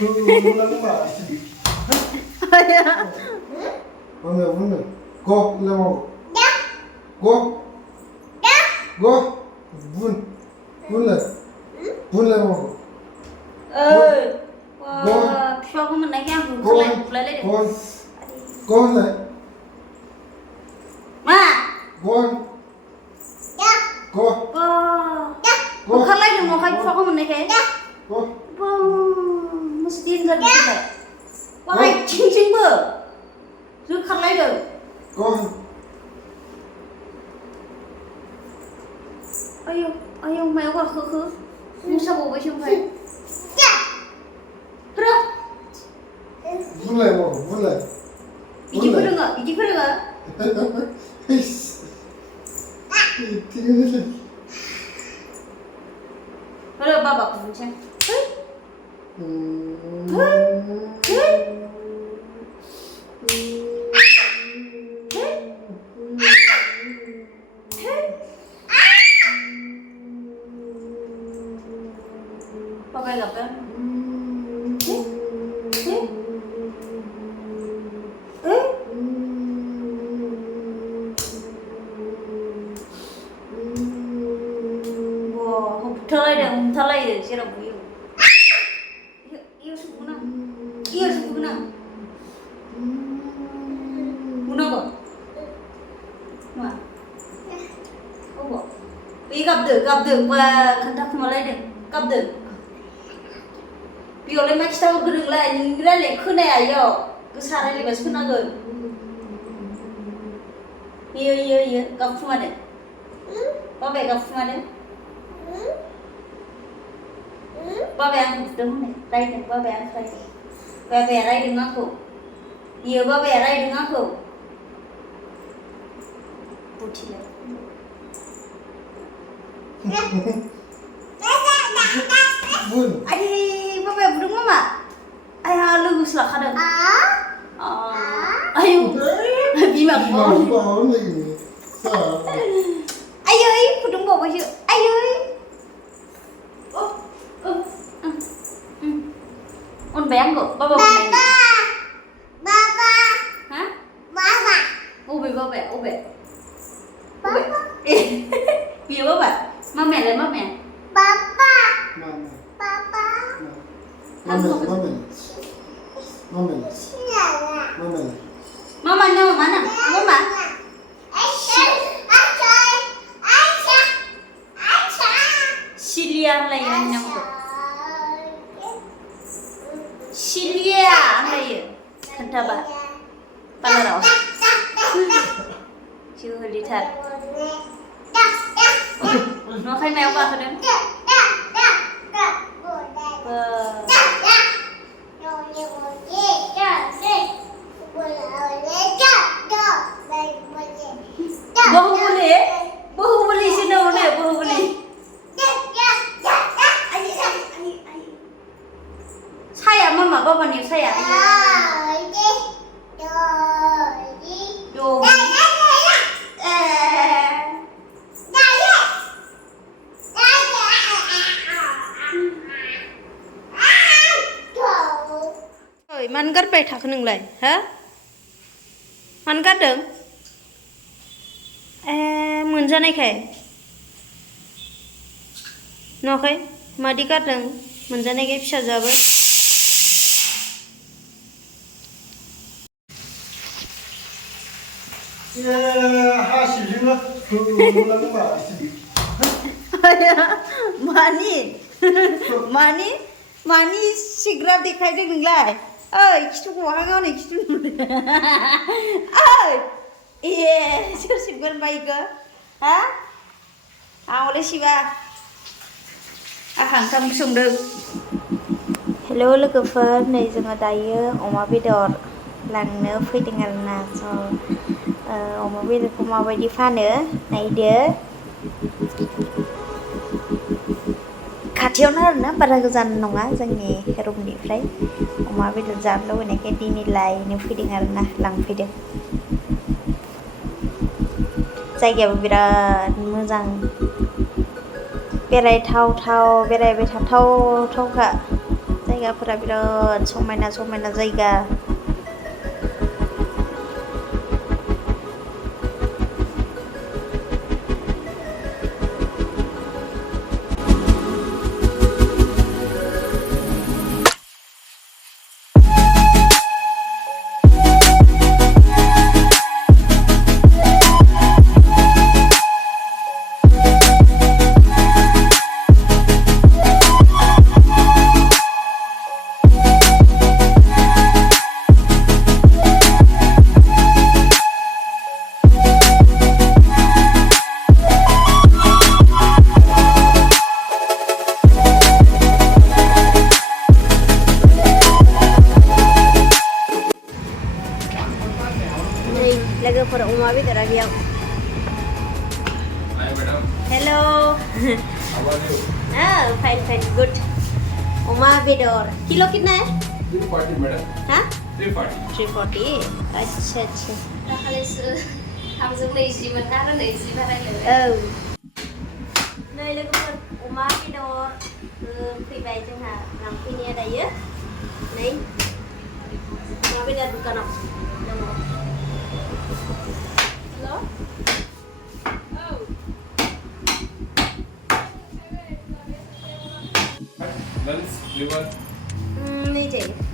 Ulang ba? Vâng rồi. Go, lemo. Go. Go. Vun. Vun lại. Vun lemo. Cho của mình này nha, vừa lấy đi. Con lại. Mà. Con. Go. Go. Khăn lấy được một cái cho của mình này kìa. Go. Mesti tin ra được vậy. Wah, chính bữa. Rước khăn lấy được. Con. Ayo, mày quá khứ. Nhưng sao bố với chúng mày? Rồi. Vun lại một, vun lại. Iji cứ đừng ạ. Rồi ba bọc mình xem. Bao ngày gặp đó. Thơ lây được chưa đồng yêu. Yêu sụp nào. Buna bộ. Mà. Không bộ. Ý gặp được và khăn thắc mà lấy được. Gặp được. Biểu lên mạch sao cứ đừng lại nhưng ra lệ khứ này à yo. Cứ xa đây là khứ nào rồi. Iya. Gặp mà đấy. Ba mẹ gặp mà đấy. Ba bé ăn đúng này, đây này, ba bé ăn đây. Ba bé đây đừng ăn khổ. Nhiều ba bé đây đừng ăn khổ. Bụt chỉ lại. Vun. Ai, ba bé đúng không ạ? Ai ha, lu sila khá được. Ayo, bí mật con. Ai ơi, phụ đúng bộ bao nhiêu? Ai ơi. Con bé ăn của ba này. Hả? Ô bê. Nhiều ba bà. Má mẹ lấy má mẹ. Mama nama mana? Mama. Silia lagi yang Silia lagi. Hwkarjabai. Palarau. Chưa đi thật. Nó khai mèo qua thôi đấy. Bahubali sini mana Bahubali? Saya mama bapa ni saya. Yo. Ơi, man cắt bài thạc nương lại, hả? Man cắt được? Mượn ra này khẽ. Nó khẽ, mà đi cắt được, mượn ra này cái Fisajw. Hasilnya ulang ba? Mani segera dikhai deh nilai. Kitu kuah kau nih kitu. Iya, segera baik ke? Hah? Oleh siapa? Hàng không sung được. Hello logover, này giờ dayo oma bidor lang nữa phi dengan na so oma bidor kuma badi fa nữa này dia खाथियावनो आरोना बारा गोजान नङा जोंनि रुमनिफ्राय अमा बेदर जानो लुबैनायखाय दिनै लायनो फैदों आरोना लांफैदों जायगायाबो बिराद मोजां बेरायथाव बेरायबाय थाथावखा जायगाफोरा बिराद समायना समायना जायगा लोगोफोर अमा बेदरा बेयाव हेल' फाइन फाइन गुड अमा बेदर किलो कितना है 340 मैडम हाँ 340 अच्छा अच्छा दाखालिसो थामजों 20 मोन आरो 20 बारायलायबाय नै लोगोफोर अमा बेदर फैबाय जोंहा लांफैनाया दायो नै अमा बेदर दुकानाव दङ हेल' लंच लिवर नहीं चाहिए